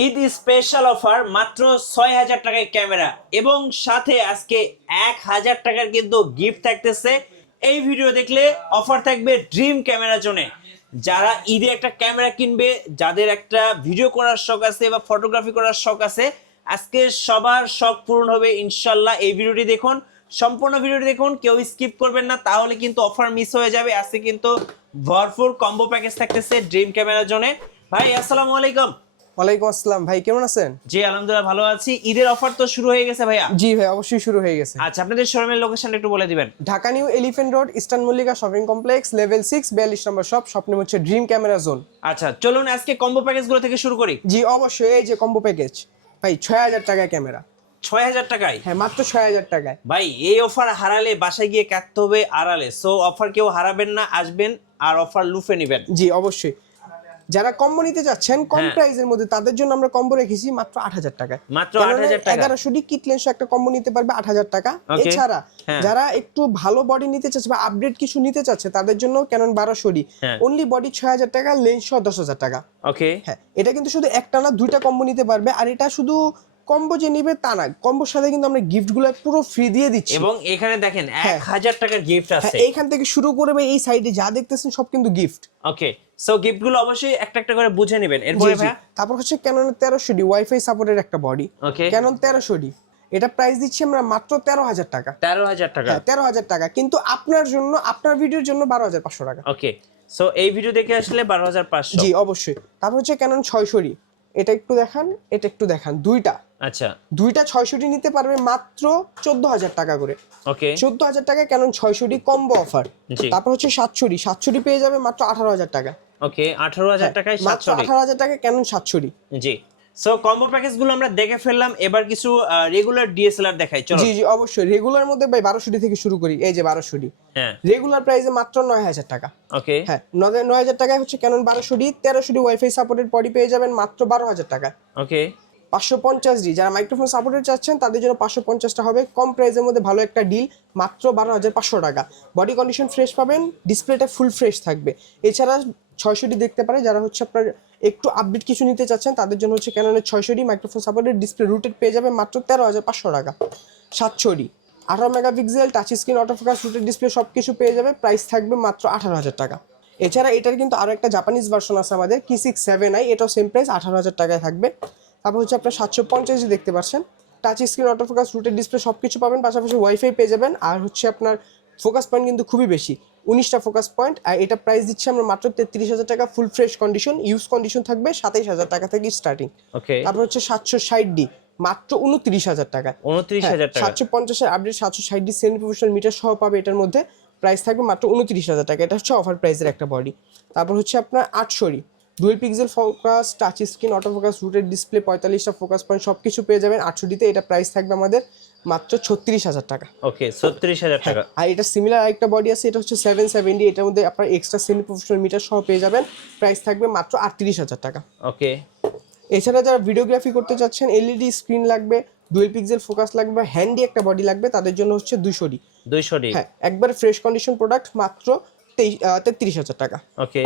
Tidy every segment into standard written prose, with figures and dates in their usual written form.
Eid special offer মাত্র ৬,০০০ টাকায় camera এবং সাথে আজকে ১,০০০ টাকার কিন্তু গিফট থাকতেছে। এই ভিডিও দেখলে অফার থাকবে ড্রিম ক্যামেরা জোনে। যারা ঈদে একটা ক্যামেরা কিনবে, যাদের একটা ভিডিও করার শখ আছে বা ফটোগ্রাফি করার শখ আছে, আজকে সবার শখ পূরণ হবে ইনশাল্লাহ। এই ভিডিওটি দেখুন, সম্পূর্ণ ভিডিওটি দেখুন, কেউ স্কিপ করবেন না, তাহলে কিন্তু অফার মিস হয়ে যাবে। আজকে কিন্তু ভরপুর কম্বো প্যাকেজ থাকতেছে ড্রিম ক্যামেরার জন্য। ভাই আসসালামু আলাইকুম। ওয়ালাইকুম আসসালাম ভাই, কেমন আছেন? জি আলহামদুলিল্লাহ ভালো আছি। ঈদের অফার তো শুরু হয়ে গেছে ভাইয়া। জি ভাই, অবশ্যই শুরু হয়ে গেছে। আচ্ছা, আপনাদের শোরুমের লোকেশনটা একটু বলে দিবেন। Dhaka new elephant road, eastern Mallika shopping complex, level 6, 42 নম্বর শপ। শপ নেম হচ্ছে ড্রিম ক্যামেরা জোন। আচ্ছা চলুন আজকে কম্বো প্যাকেজগুলো থেকে শুরু করি। জি অবশ্যই, এই যে কম্বো প্যাকেজ ভাই, ৬,০০০ টাকায় ক্যামেরা। ৬,০০০ টাকায়? হ্যাঁ, মাত্র ৬,০০০ টাকায়। ভাই এই অফার হারালে বাসায় গিয়ে কাটতে হবে আড়ালে। সো অফার কেউ হারাবেন না, আসবেন আর অফার লুফে নেবেন। জি অবশ্যই, যারা কম্বো নিতে যাচ্ছেন কম হ্যাঁ। প্রাইসের মধ্যে, তাদের জন্য আমরা কম্বো রেখেছি মাত্র ৮,০০০ টাকায়। মাত্র ৮,০০০ টাকা। ১১০০ কিট লেন্স একটা কম্বো নিতে পারবে ৮,০০০ টাকা। Okay. এছাড়া হ্যাঁ। যারা একটু ভালো বডি নিতে চাচ্ছে বা আপডেট কিছু নিতে চাচ্ছে, তাদের জন্য ক্যানন ১২০০ হ্যাঁ। অনলি বডি ৬,০০০ টাকা, লেন্স সহ ১০,০০০ টাকা। ওকে। হ্যাঁ, এটা কিন্তু শুধু একটা না, দুইটা কম্বো নিতে পারবে। আর এটা শুধু কম্বো যে নিবে তা না, কম্বোর সাথে কিন্তু আমরা গিফটগুলো পুরো ফ্রি দিয়ে দিচ্ছি। এবং এখানে দেখেন হ্যাঁ। ১,০০০ টাকার গিফট হ্যাঁ, আছে। এইখান থেকে শুরু করে বা এই সাইডে যা দেখতেছেন সব কিন্তু গিফট। ওকে, সো গিফটগুলো অবশ্যই একটা একটা করে বুঝে নেবেন। জি এরপরে জি। ভাইয়া তারপর হচ্ছে ক্যাননের ১৩০০ ওয়াইফাই সাপোর্টের একটা বডি। ওকে। ক্যানন ১৩০০, এটা প্রাইস দিচ্ছি আমরা মাত্র ১৩,০০০ টাকা। ১৩,০০০ টাকা। হ্যাঁ, ১৩,০০০ টাকা, কিন্তু আপনার জন্য, আপনার ভিডিওর জন্য ১২,৫০০ টাকা। ওকে, সো এই ভিডিও দেখে আসলে ১২,৫০০। জি অবশ্যই। তারপর হচ্ছে ক্যানন ৬০০, এটা একটু দেখান, এটা একটু দেখান, দুইটা আচ্ছা। ৬০০ নিতে পারবে মাত্র ১৪,০০০ টাকা করে। ওকে। ১৪,০০০ টাকা ক্যানন ৬০০ কম্বো অফার। জি। তারপর হচ্ছে ৭০ পেয়ে যাবে মাত্র ১৮,০০০ টাকা। ওকে, ১৮,০০০ টাকায় মাত্র ৭০০। ১৮,০০০ টাকা ক্যানন ৭০। জি, সো কম্বো প্যাকেজগুলো আমরা দেখে ফেললাম। এবার কিছু রেগুলার ডিএসএলআর দেখাই, চলো। জি জি অবশ্যই। রেগুলার মধ্যে ভাই ১২০০ থেকে শুরু করি। এই যে ১২০০, হ্যাঁ। রেগুলার প্রাইসে মাত্র ৯,০০০ টাকা। ওকে। হ্যাঁ, ৯,০০০ টাকায় হচ্ছে ক্যানন ১২০০, ১৩০০ ওয়াইফাই সাপোর্টেড বডি পেয়ে যাবেন মাত্র ১২,০০০ টাকা। ওকে। ৫৫০ যারা মাইক্রোফোন সাপোর্টেড চাচ্ছেন তাদের জন্য ৫৫০টা হবে কম প্রাইসের মধ্যে, ভালো একটা ডিল, মাত্র ১২,৫০০ টাকা। বডি কন্ডিশন ফ্রেশ পাবেন, ডিসপ্লেটা ফুল ফ্রেশ থাকবে। এছাড়া ৬০০ দেখতে পারে যারা হচ্ছে আপনার একটু আপডেট কিছু নিতে চাচ্ছেন, তাদের জন্য হচ্ছে ক্যাননের ৬০০ মাইক্রোফোন সাপোর্টেড ডিসপ্লে রুটেড পেয়ে যাবে মাত্র ১৩,৫০০ টাকা। ৭০০ ১৮ megapixel touch screen autofocus routed display সব কিছু পেয়ে যাবে, প্রাইস থাকবে মাত্র ১৮,০০০ টাকা। এছাড়া এটার কিন্তু আরও একটা জাপানিজ ভার্সন আছে আমাদের, K6-7i, এটাও সেম প্রাইস ১৮,০০০ টাকায় থাকবে। তারপর হচ্ছে আপনার ৭৫০ দেখতে পাচ্ছেন, touch screen autofocus routed display সব কিছু পাবেন, পাশাপাশি ওয়াইফাই পেয়ে যাবেন। আর হচ্ছে আপনার ফোকাস পয়েন্ট কিন্তু খুবই বেশি, ১৯টা ফোকাস পয়েন্ট। আর এটা প্রাইস দিচ্ছে আমরা মাত্র ৩৩,০০০ টাকা, full fresh condition, use condition থাকবে ২৭,০০০ টাকা থেকে স্টার্টিং। ওকে। তারপর হচ্ছে ৭৬০ মাত্র ২৯,০০০ টাকা। ২৯,০০০ টাকা। ৭৫০-এর আপডেট ৭৬০ সেমি প্রফেশনাল মিটার সহ পাবে এটার মধ্যে, প্রাইস থাকবে মাত্র ২৯,০০০ টাকা। এটা হচ্ছে অফার প্রাইসের একটা বডি। তারপর হচ্ছে আপনার ৮০০ dual pixel focus touch screen autofocus routed display ৪৫টা ফোকাস পয়েন্ট সব কিছু পেয়ে যাবেন ৮০০-তে। এটা প্রাইস থাকবে আমাদের মাত্র ৩৬,০০০ টাকা। ওকে, ৩৬,০০০ টাকা। আর এটা সিমিলার আরেকটা বডি আছে, এটা হচ্ছে 770, এটার মধ্যে আপনার এক্সট্রা সেমি প্রফেশনাল মিটার সহ পেয়ে যাবেন, প্রাইস থাকবে মাত্র ৩৮,০০০ টাকা। ওকে। এছাড়া যারা ভিডিওগ্রাফি করতে চাচ্ছেন, এলইডি স্ক্রিন লাগবে, ডুয়েল পিক্সেল ফোকাস লাগবে, হ্যান্ডি একটা বডি লাগবে, তাদের জন্য হচ্ছে ২০০। ২০০। হ্যাঁ, একবারে ফ্রেশ কন্ডিশন প্রোডাক্ট, মাত্র ৩৩,০০০ টাকা। ওকে।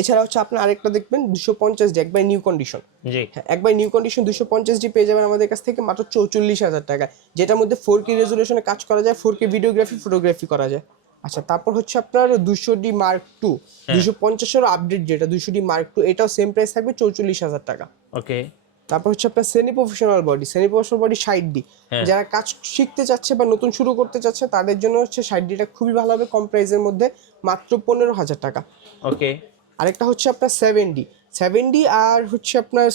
এছাড়া হচ্ছে আপনি আরেকটা দেখবেন ২৫০ একবার নিউ কন্ডিশন। জি। হ্যাঁ, একবার নিউ কন্ডিশন ২৫০ পেয়ে যাবেন আমাদের কাছ থেকে মাত্র ৪৪,০০০ টাকা, যেটার মধ্যে 4K রেজুলেশনে কাজ করা যায়, 4K ভিডিওগ্রাফি ফটোগ্রাফি করা যায়। আচ্ছা, তারপর হচ্ছে আপনার ২০০D মার্ক টু, ২৫০-এরও আপডেট যেটা ২০০D মার্ক টু, এটাও সেম প্রাইস থাকবে ৪৪,০০০ টাকা। ওকে। তারপর হচ্ছে আপনার সেমি প্রফেশনাল বডি, ৬০D, যারা কাজ শিখতে চাচ্ছে বা নতুন শুরু করতে চাচ্ছে তাদের জন্য হচ্ছে ৬০Dটা খুবই ভালো হবে কম প্রাইসের মধ্যে, মাত্র ১৫,০০০ টাকা। ওকে। আরেকটা হচ্ছে আপনার 7D আর হচ্ছে আপনার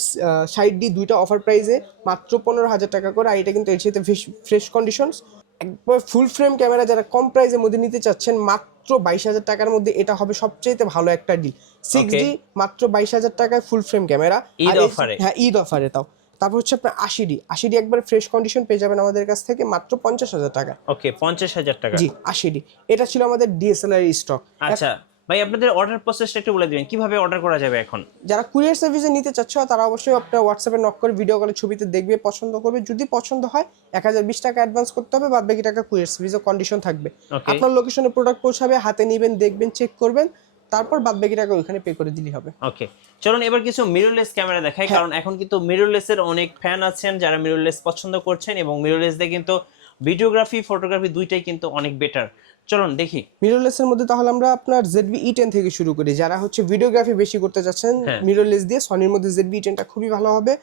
৬০D, দুইটা অফার প্রাইসে মাত্র ১৫,০০০ টাকা করে। আর এটা কিন্তু এর সাথে ফ্রেশ কন্ডিশনস, একবার ফুল ফ্রেম ক্যামেরা যারা কম প্রাইসের মধ্যে নিতে চাচ্ছেন মাত্র ২২,০০০ টাকার মধ্যে, এটা হবে সবচেয়ে ভালো একটা ডিল। 6D মাত্র ২২,০০০ টাকায় ফুল ফ্রেম ক্যামেরা, ঈদ অফারে। হ্যাঁ ঈদ অফারে তাও। তারপর হচ্ছে আপনার ৮০D একবার ফ্রেশ কন্ডিশন পেয়ে যাবেন আমাদের কাছ থেকে মাত্র ৫০,০০০ টাকা। ওকে, ৫০,০০০ টাকা। জি ৮০D, এটা ছিল আমাদের ডিএসএলআর স্টক। আচ্ছা ভাই, আপনাদের অর্ডার প্রসেসটা একটু বলে দিবেন, কিভাবে অর্ডার করা যাবে এখন? যারা কুরিয়ার সার্ভিসে নিতে চাচ্ছ তারা অবশ্যই আপনার হোয়াটসঅ্যাপে নক করে ভিডিও কলে ছবিতে দেখবে, পছন্দ করবে, যদি পছন্দ হয় ১,০২০ টাকা অ্যাডভান্স করতে হবে, বাদ বাকি টাকা কুরিয়ার সার্ভিসের কন্ডিশন থাকবে। আপনার লোকেশনে প্রোডাক্ট পৌঁছাবে, হাতে নেবেন, দেখবেন, চেক করবেন, তারপর বাদ বাকি টাকা ওইখানে পে করে দিলেই হবে। ওকে, চলুন এবার কিছু মিররলেস ক্যামেরা দেখাই, কারণ এখন কিন্তু মিররলেসের অনেক ফ্যান আছেন যারা মিররলেস পছন্দ করছেন, এবং মিররলেস দিয়ে কিন্তু ভিডিওগ্রাফি ফটোগ্রাফি দুইটাই কিন্তু অনেক বেটার। চলুন দেখি। মিররলেসের মধ্যে তাহলে আমরা আপনার ZV-E10 থেকে শুরু করি। যারা হচ্ছে ভিডিওগ্রাফি বেশি করতে যাচ্ছেন মিররলেস দিয়ে, সনির মধ্যে ZV-E10টা খুবই ভালো হবে,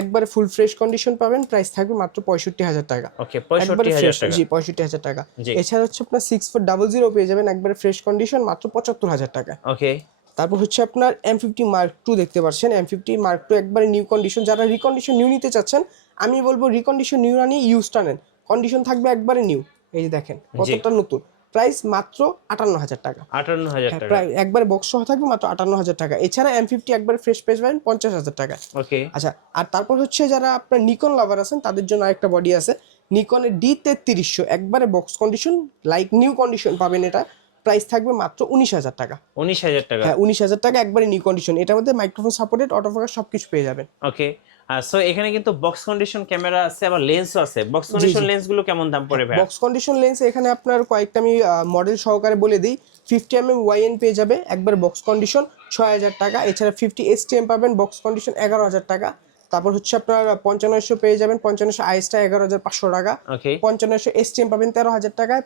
একবারে ফুল ফ্রেশ কন্ডিশন পাবেন, প্রাইস থাকবে মাত্র 65,000 টাকা। ওকে, 65,000 টাকা। জি 65,000 টাকা। এছাড়া হচ্ছে আপনার 6400 পেয়ে যাবেন একবারে ফ্রেশ কন্ডিশন মাত্র 75,000 টাকা। ওকে, তারপর হচ্ছে আপনার M50 Mark II দেখতে পাচ্ছেন, M50 Mark II একবারে নিউ কন্ডিশন। যারা রিকন্ডিশন নিউ নিতে চাচ্ছেন, আমি বলবো রিকন্ডিশন নিউ না নিয়ে ইউজটা নেন, কন্ডিশন থাকবে একবারে নিউ। এই যে দেখেন কতটা নতুন, প্রাইস মাত্র 58,000 টাকা। 58,000 টাকা, প্রায় একবারে বক্স সহ থাকবে মাত্র 58,000 টাকা। এছাড়া M50 একবারে ফ্রেশ পেয়ে যাবেন 50,000 টাকা। ওকে, আচ্ছা, আর তারপর হচ্ছে যারা আপনার নিকন লাভার আছেন তাদের জন্য আরেকটা বডি আছে, নিকনের D3300 একবারে box condition like new condition পাবেন। এটা প্রাইস থাকবে মাত্র 19,000 টাকা। 19,000 টাকা। হ্যাঁ 19,000 টাকা একবারে নিউ কন্ডিশন। এটার মধ্যে মাইক্রোফোন সাপোর্টেড, অটোফোকাস সবকিছু পেয়ে যাবেন। ওকে, সো এখানে কিন্তু বক্স কন্ডিশন ক্যামেরা আছে, আবার লেন্সও আছে। বক্স কন্ডিশন লেন্সগুলো কেমন দাম পড়ে ভাই? বক্স কন্ডিশন লেন্স এখানে আপনার কয়েকটা আমি মডেল সহকারে বলে দিই। 50mm YN পেয়ে যাবে একবার বক্স কন্ডিশন 6,000 টাকা। এছাড়া 50 STM পাবেন বক্স কন্ডিশন 11,000 টাকা। তারপর হচ্ছে আপনার 5500 পেয়ে যাবেন, 5500 আইএসটা 11,500 টাকা। ওকে, 5500 STM পাবেন 13,000 টাকায়।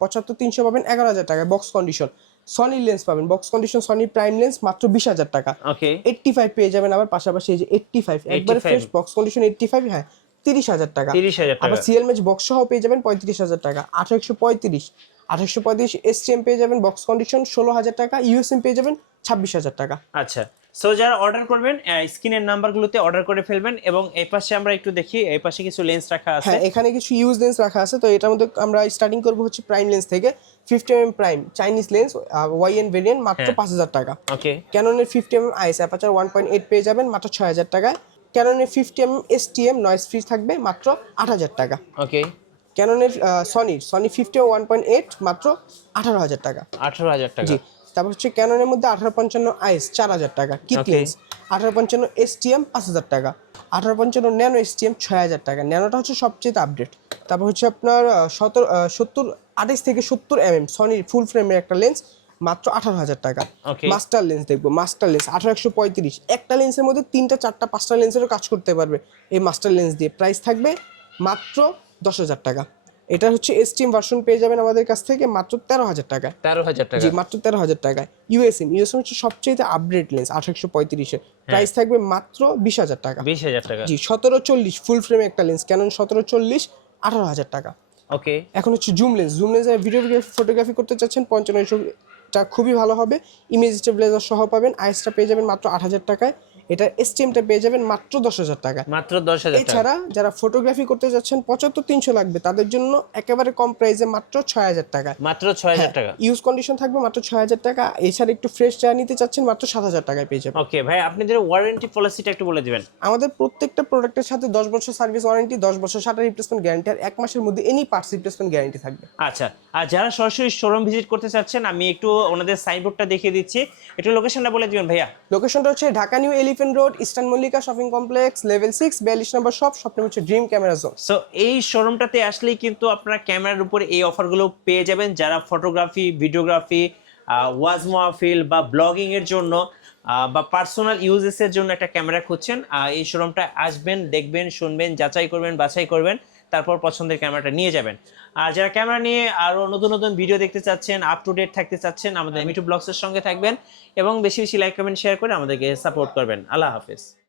75-300 পাবেন 11,000 টাকায় বক্স কন্ডিশন। সনি লেন্স পাবেন box condition, Sony prime lens মাত্র 20,000 টাকা। ওকে, 85 পেয়ে যাবেন আবার পাশাপাশি, এই যে 85 একবারে ফ্রেশ বক্স কন্ডিশন 85, হ্যাঁ 30,000 টাকা। 30,000 টাকা। আবার সিএল ম্যাচ বক্স সহ পেয়ে যাবেন 35,000 টাকা। 2835 STM পেয়ে যাবেন বক্স কন্ডিশন 16,000 টাকা। ইউএসএম পেয়ে যাবেন 26,000 টাকা। আচ্ছা, সো যারা অর্ডার করবেন স্ক্রিনের নাম্বারগুলোতে অর্ডার করে ফেলবেন। এবং এই পাশে আমরা একটু দেখি, এই পাশে কিছু লেন্স রাখা আছে। হ্যাঁ এখানে কিছু ইউজ লেন্স রাখা আছে। তো এটার মধ্যে আমরা স্টার্টিং করব হচ্ছে প্রাইম লেন্স থেকে। 50mm prime Chinese lens YN variant মাত্র 5,000 টাকা। ওকে, ক্যাননের 50mm আইএস অ্যাপাচার 1.8 পেয়ে যাবেন মাত্র 6,000 টাকায়। ক্যাননের 50mm STM নয়েজ ফ্রি থাকবে মাত্র 8,000 টাকা। ওকে, ক্যাননের সনি 50 1.8 মাত্র 18,000 টাকা। 18,000 টাকা। জি, তারপর হচ্ছে ক্যাননের মধ্যে 1855 আইএস 4,000 টাকা। কিট লেন্স 1855 STM 5,000 টাকা। 1855 ন্যানো STM 6,000 টাকা। ন্যানোটা হচ্ছে সবচেয়ে আপডেট। তারপর হচ্ছে আপনার 28 থেকে 70mm সনির ফুল ফ্রেমের একটা লেন্স মাত্র 18,000 টাকা। মাস্টার লেন্স দেখবো, মাস্টার লেন্স 1835। একটা লেন্সের মধ্যে 3টা 4টা 5টা লেন্সেরও কাজ করতে পারবে এই মাস্টার লেন্স দিয়ে। প্রাইস থাকবে মাত্র 10,000 টাকা। এটা হচ্ছে STM ভার্সন পেয়ে যাবেন আমাদের কাছ থেকে মাত্র 13,000 টাকায়। 13,000 টাকা। জি মাত্র 13,000 টাকায়। ইউএসএম হচ্ছে সবচেয়ে আপডেট লেন্স 1835 এর। প্রাইস থাকবে মাত্র 20,000 টাকা। 20,000 টাকা। জি 1740 ফুল ফ্রেম একটা লেন্স, ক্যানন 1740 18,000 টাকা। ওকে, এখন হচ্ছে জুম লেন্স ভিডিও ফটোগ্রাফি করতে চাচ্ছেন 5500টা খুবই ভালো হবে। ইমেজ স্টেবিলাইজার সহ পাবেন। আইএসটা পেয়ে যাবেন মাত্র 8,000 টাকায়। এটা STMটা পেয়ে যাবেন মাত্র 10,000 টাকা। মাত্র 10,000 টাকা। এছাড়া যারা ফটোগ্রাফি করতে যাচ্ছেন 75-300 লাগবে, তাদের জন্য একেবারে কম প্রাইসে মাত্র 6,000 টাকা। মাত্র 6,000 টাকা। ইউজ কন্ডিশন থাকবে মাত্র 6,000 টাকা। এছাড়া একটু ফ্রেশ চা নিতে চাচ্ছেন মাত্র 7,000 টাকায় পেয়ে যাবেন। ওকে ভাই, আপনাদের ওয়ারেন্টি পলিসিটা একটু বলে দিবেন। আমাদের প্রত্যেকটা প্রোডাক্টের সাথে 10 বছর সার্ভিস ওয়ারেন্টি, 10 বছর শাটার রিপ্লেসমেন্ট গ্যারান্টি, আর 1 মাসের মধ্যে এনি পার্টস রিপ্লেসমেন্ট গ্যারান্টি থাকবে। আচ্ছা, আর যারা সরাসরি শোরুম ভিজিট করতে চাচ্ছেন, আমি একটু ওনাদের সাইনবোর্ডটা দেখিয়ে দিচ্ছি, একটু লোকেশনটা বলে দিবেন ভাইয়া। লোকেশনটা হচ্ছে Dhaka new elephant road, eastern Mallika shopping complex, level 6, 42 নম্বর শপ। শপটা হচ্ছে ড্রিম ক্যামেরা জোন। সো এই শোরুমটাতে আসলেই কিন্তু আপনারা ক্যামেরার উপরে এই অফারগুলো পেয়ে যাবেন। যারা ফটোগ্রাফি, ভিডিওগ্রাফি, ওয়াজ মাহফিল বা ব্লগিং এর জন্য বা পার্সোনাল ইউজেসের জন্য একটা ক্যামেরা খুঁজছেন, এই শোরুমটা আসবেন, দেখবেন, শুনবেন, যাচাই করবেন, বাছাই করবেন, তারপর পছন্দের ক্যামেরাটা নিয়ে যাবেন। আর যারা ক্যামেরা নিয়ে আরো নতুন নতুন ভিডিও দেখতে চাচ্ছেন, আপ টু ডেট থাকতে চাচ্ছেন, আমাদের মিটু ব্লগসের সঙ্গে থাকবেন এবং বেশি বেশি লাইক কমেন্ট শেয়ার করে আমাদেরকে সাপোর্ট করবেন। আল্লাহ হাফেজ।